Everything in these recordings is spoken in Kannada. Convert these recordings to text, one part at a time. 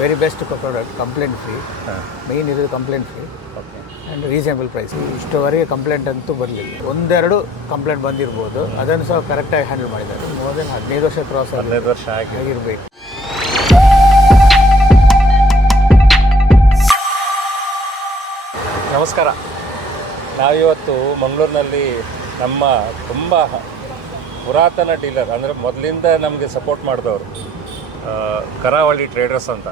Very best product, complaint free. Main ಇರೋದು complaint free and reasonable price. ಇಷ್ಟುವರೆಗೆ ಕಂಪ್ಲೇಂಟ್ ಅಂತೂ ಬರಲಿಲ್ಲ. ಒಂದೆರಡು ಕಂಪ್ಲೇಂಟ್ ಬಂದಿರ್ಬೋದು, ಅದನ್ನು ಸಹ ಕರೆಕ್ಟಾಗಿ ಹ್ಯಾಂಡಲ್ ಮಾಡಿದ್ದಾರೆ. ಮೋರ್ ದೆನ್ 15 ವರ್ಷ ಕ್ರಾಸ್ 15 ವರ್ಷ ಆಗಿರಬೇಕು. ನಮಸ್ಕಾರ. ನಾವಿವತ್ತು ಮಂಗಳೂರಿನಲ್ಲಿ ನಮ್ಮ ತುಂಬ ಪುರಾತನ ಡೀಲರ್, ಅಂದರೆ ಮೊದಲಿಂದ ನಮಗೆ ಸಪೋರ್ಟ್ ಮಾಡಿದವರು ಕರಾವಳಿ ಟ್ರೇಡರ್ಸ್ ಅಂತ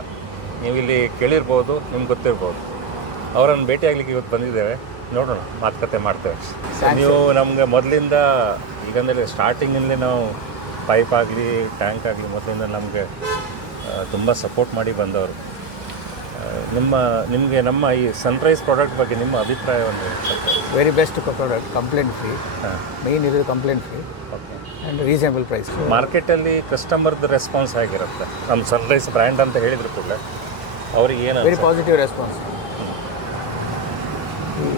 ನೀವು ಇಲ್ಲಿ ಕೇಳಿರ್ಬೋದು, ನಿಮ್ಗೆ ಗೊತ್ತಿರ್ಬೋದು. ಅವರನ್ನು ಭೇಟಿಯಾಗಲಿಕ್ಕೆ ಇವತ್ತು ಬಂದಿದ್ದೇವೆ. ನೋಡೋಣ, ಮಾತುಕತೆ ಮಾಡ್ತೇವೆ. ನೀವು ನಮಗೆ ಮೊದಲಿಂದ ಈಗಂದರೆ ಸ್ಟಾರ್ಟಿಂಗಲ್ಲಿ ನಾವು ಪೈಪ್ ಆಗಲಿ ಟ್ಯಾಂಕ್ ಆಗಲಿ ಮೊದಲಿಂದ ನಮಗೆ ತುಂಬ ಸಪೋರ್ಟ್ ಮಾಡಿ ಬಂದವರು. ನಿಮಗೆ ನಮ್ಮ ಈ ಸನ್ರೈಸ್ ಪ್ರಾಡಕ್ಟ್ ಬಗ್ಗೆ ನಿಮ್ಮ ಅಭಿಪ್ರಾಯವನ್ನು? Very best product, complaint free. Main ಇರೋದು complaint free and reasonable price. ಮಾರ್ಕೆಟಲ್ಲಿ ಕಸ್ಟಮರ್ದು ರೆಸ್ಪಾನ್ಸ್ ಹೇಗಿರುತ್ತೆ? ನಮ್ಮ ಸನ್ರೈಸ್ ಬ್ರ್ಯಾಂಡ್ ಅಂತ ಹೇಳಿದ್ರು ಕೂಡ ಅವ್ರಿಗೆ ಏನು? Very positive response.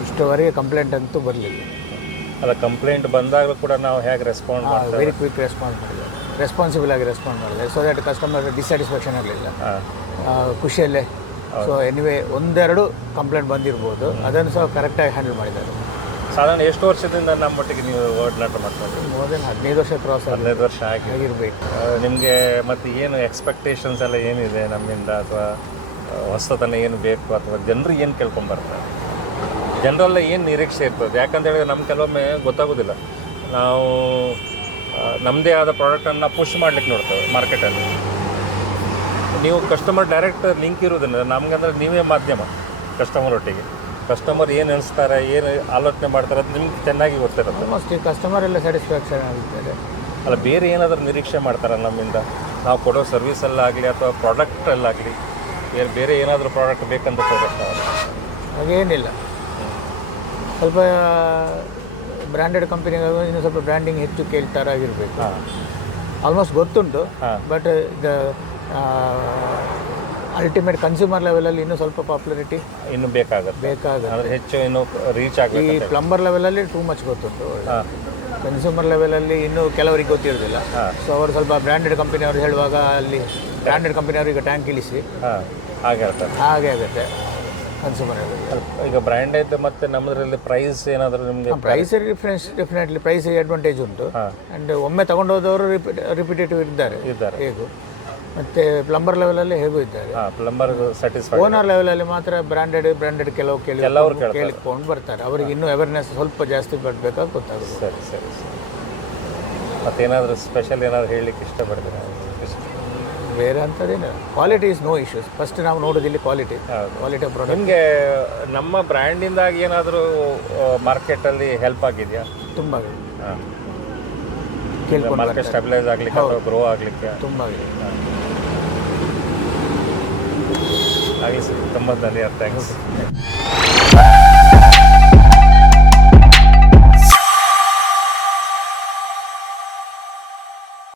ಇಷ್ಟುವರೆಗೆ ಕಂಪ್ಲೇಂಟ್ ಅಂತೂ ಬರಲಿಲ್ಲ. ಅಲ್ಲ, ಕಂಪ್ಲೇಂಟ್ ಬಂದಾಗಲೂ ಕೂಡ ನಾವು ಹೇಗೆ ರೆಸ್ಪಾಂಡ್ ಮಾಡ್ತೀವಿ? ವೆರಿ ಕ್ವಿಕ್ ರೆಸ್ಪಾನ್ಸ್ ಮಾಡಿದ್ದಾರೆ, ರೆಸ್ಪಾನ್ಸಿಬಲ್ ಆಗಿ ರೆಸ್ಪಾಂಡ್ ಮಾಡಿದ್ದಾರೆ. ಸೊ ದ್ಯಾಟ್ ಕಸ್ಟಮರ್ ಡಿಸ್ಸ್ಯಾಟಿಸ್ಫ್ಯಾಕ್ಷನ್ ಆಗಲಿಲ್ಲ, ಖುಷಿಯಲ್ಲೇ. ಸೊ ಎನಿವೇ ಒಂದೆರಡು ಕಂಪ್ಲೇಂಟ್ ಬಂದಿರ್ಬೋದು, ಅದನ್ನು ಸಹ ಕರೆಕ್ಟಾಗಿ ಹ್ಯಾಂಡಲ್ ಮಾಡಿದ್ದಾರೆ. ಸಾಧಾರಣ ಎಷ್ಟು ವರ್ಷದಿಂದ ನಮ್ಮೊಟ್ಟಿಗೆ ನೀವು ಒಡನಾಟ ಮಾಡ್ಕೊಂಡ್ರಿ? ಮೋರ್ ದೆನ್ 15 ವರ್ಷ ಕ್ರಾಸ್ 15 ವರ್ಷ ಆಗಿರಬೇಕು. ನಿಮಗೆ ಮತ್ತು ಏನು ಎಕ್ಸ್ಪೆಕ್ಟೇಷನ್ಸ್ ಎಲ್ಲ ಏನಿದೆ ನಮ್ಮಿಂದ, ಅಥವಾ ಹೊಸತನ ಏನು ಬೇಕು, ಅಥವಾ ಜನರು ಏನು ಕೇಳ್ಕೊಂಬರ್ತಾರೆ? ಜನರೆಲ್ಲ ಏನು ನಿರೀಕ್ಷೆ ಇರ್ತದೆ? ಯಾಕಂತೇಳಿದ್ರೆ ನಮ್ಗೆ ಕೆಲವೊಮ್ಮೆ ಗೊತ್ತಾಗೋದಿಲ್ಲ. ನಾವು ನಮ್ಮದೇ ಆದ ಪ್ರಾಡಕ್ಟನ್ನು ಪುಷ್ ಮಾಡ್ಲಿಕ್ಕೆ ನೋಡ್ತೇವೆ ಮಾರ್ಕೆಟಲ್ಲಿ. ನೀವು ಕಸ್ಟಮರ್ ಡೈರೆಕ್ಟ್ ಲಿಂಕ್ ಇರೋದನ್ನ ನಮ್ಗೆ, ಅಂದರೆ ನೀವೇ ಮಾಧ್ಯಮ ಕಸ್ಟಮರ್ ಒಟ್ಟಿಗೆ. ಕಸ್ಟಮರ್ ಏನು ಅನಿಸ್ತಾರೆ, ಏನು ಆಲೋಚನೆ ಮಾಡ್ತಾರೆ ಅದು ನಿಮ್ಗೆ ಚೆನ್ನಾಗಿ ಗೊತ್ತಿರುತ್ತೆ. ಆಲ್ಮೋಸ್ಟ್ ಈ ಕಸ್ಟಮರ್ ಎಲ್ಲ ಸ್ಯಾಟಿಸ್ಫ್ಯಾಕ್ಷನ್ ಆಗಿದ್ದಾರೆ. ಅಲ್ಲ, ಬೇರೆ ಏನಾದರೂ ನಿರೀಕ್ಷೆ ಮಾಡ್ತಾರೆ ನಮ್ಮಿಂದ? ನಾವು ಕೊಡೋ ಸರ್ವಿಸಲ್ಲಾಗಲಿ ಅಥವಾ ಪ್ರಾಡಕ್ಟಲ್ಲಾಗಲಿ ಬೇರೆ ಏನಾದರೂ ಪ್ರಾಡಕ್ಟ್ ಬೇಕಂತ ತೋರಿಸ್ತಾರೆ? ಹಾಗೇನಿಲ್ಲ. ಸ್ವಲ್ಪ ಬ್ರ್ಯಾಂಡೆಡ್ ಕಂಪನಿಗಳು ಇನ್ನೂ ಸ್ವಲ್ಪ ಬ್ರ್ಯಾಂಡಿಂಗ್ ಹೆಚ್ಚು ಕೇಳ್ತಾರಾಗಿರಬೇಕು. ಆಲ್ಮೋಸ್ಟ್ ಗೊತ್ತುಂಟು, ಬಟ್ ದ ಅಲ್ಟಿಮೇಟ್ ಕನ್ಸ್ಯೂಮರ್ ಲೆವೆಲಲ್ಲಿ ಇನ್ನೂ ಸ್ವಲ್ಪ ಪಾಪ್ಯುಲಾರಿಟಿ ಇನ್ನೂ ಬೇಕಾಗುತ್ತೆ, ಹೆಚ್ಚು ಇನ್ನೂ ರೀಚ್ ಆಗಿ. ಈ ಪ್ಲಂಬರ್ ಲೆವೆಲಲ್ಲಿ ಟೂ ಮಚ್ ಗೊತ್ತುಂಟು. ಕನ್ಸ್ಯೂಮರ್ ಲೆವೆಲಲ್ಲಿ ಇನ್ನೂ ಕೆಲವರಿಗೆ ಗೊತ್ತಿರೋದಿಲ್ಲ. ಸೊ ಅವರು ಸ್ವಲ್ಪ ಬ್ರ್ಯಾಂಡೆಡ್ ಕಂಪನಿಯವರು ಹೇಳುವಾಗ ಅಲ್ಲಿ ಬ್ರ್ಯಾಂಡೆಡ್ ಕಂಪನಿಯವರು ಟ್ಯಾಂಕ್ ಇಳಿಸಿ ಹಾಗೆ ಆಗುತ್ತೆ ಕನ್ಸ್ಯೂಮರ್. ಈಗ ಬ್ರ್ಯಾಂಡ್ ಐತೆ, ಮತ್ತು ನಮ್ಮದ್ರಲ್ಲಿ ಪ್ರೈಸ್ ಏನಾದರೂ ನಿಮಗೆ? Price difference definitely price advantage ಉಂಟು. ಆ್ಯಂಡ್ ಒಮ್ಮೆ ತಗೊಂಡೋದವರು ರಿಪಿಟೇಟಿವ್ ಇದ್ದಾರೆ ಹೇಗೂ, ಮತ್ತು ಪ್ಲಂಬರ್ ಲೆವೆಲಲ್ಲಿ ಹೇಗೂ ಇದ್ದಾರೆ. Plumber satisfy. ಓನರ್ ಲೆವೆಲಲ್ಲಿ ಮಾತ್ರ ಬ್ರ್ಯಾಂಡೆಡ್ ಕೆಲವು ಕೇಳಿಕೊಂಡು ಬರ್ತಾರೆ. ಅವರಿಗೆ ಇನ್ನೂ ಅವೇರ್ನೆಸ್ ಸ್ವಲ್ಪ ಜಾಸ್ತಿ ಬರಬೇಕಾಗಿ ಗೊತ್ತಾಗುತ್ತೆ. ಸರಿ. ಮತ್ತೇನಾದರೂ ಸ್ಪೆಷಲ್ ಏನಾದರೂ ಹೇಳಲಿಕ್ಕೆ ಇಷ್ಟಪಡ್ತೀರಾ? ಬೇರೆ ಅಂಥದ್ದೇನು, quality is no issues. First ನಾವು ನೋಡೋದಿಲ್ಲಿ ಕ್ವಾಲಿಟಿ ಆಫ್ ಪ್ರಾಡಕ್ಟ್. ನಿಮಗೆ ನಮ್ಮ ಬ್ರ್ಯಾಂಡಿಂದಾಗಿ ಏನಾದರೂ ಮಾರ್ಕೆಟಲ್ಲಿ ಹೆಲ್ಪ್ ಆಗಿದೆಯಾ? ತುಂಬ ಮಾರ್ಕೆಟ್ ಸ್ಟೆಬಿಲೈಸ್ ಆಗಲಿಕ್ಕೆ ಅಥವಾ ಗ್ರೋ ಆಗಲಿಕ್ಕೆ ತುಂಬ ಆಗಲಿ ಸರ್. ತುಂಬ ಧನ್ಯವಾದ, ಥ್ಯಾಂಕ್ಸ್.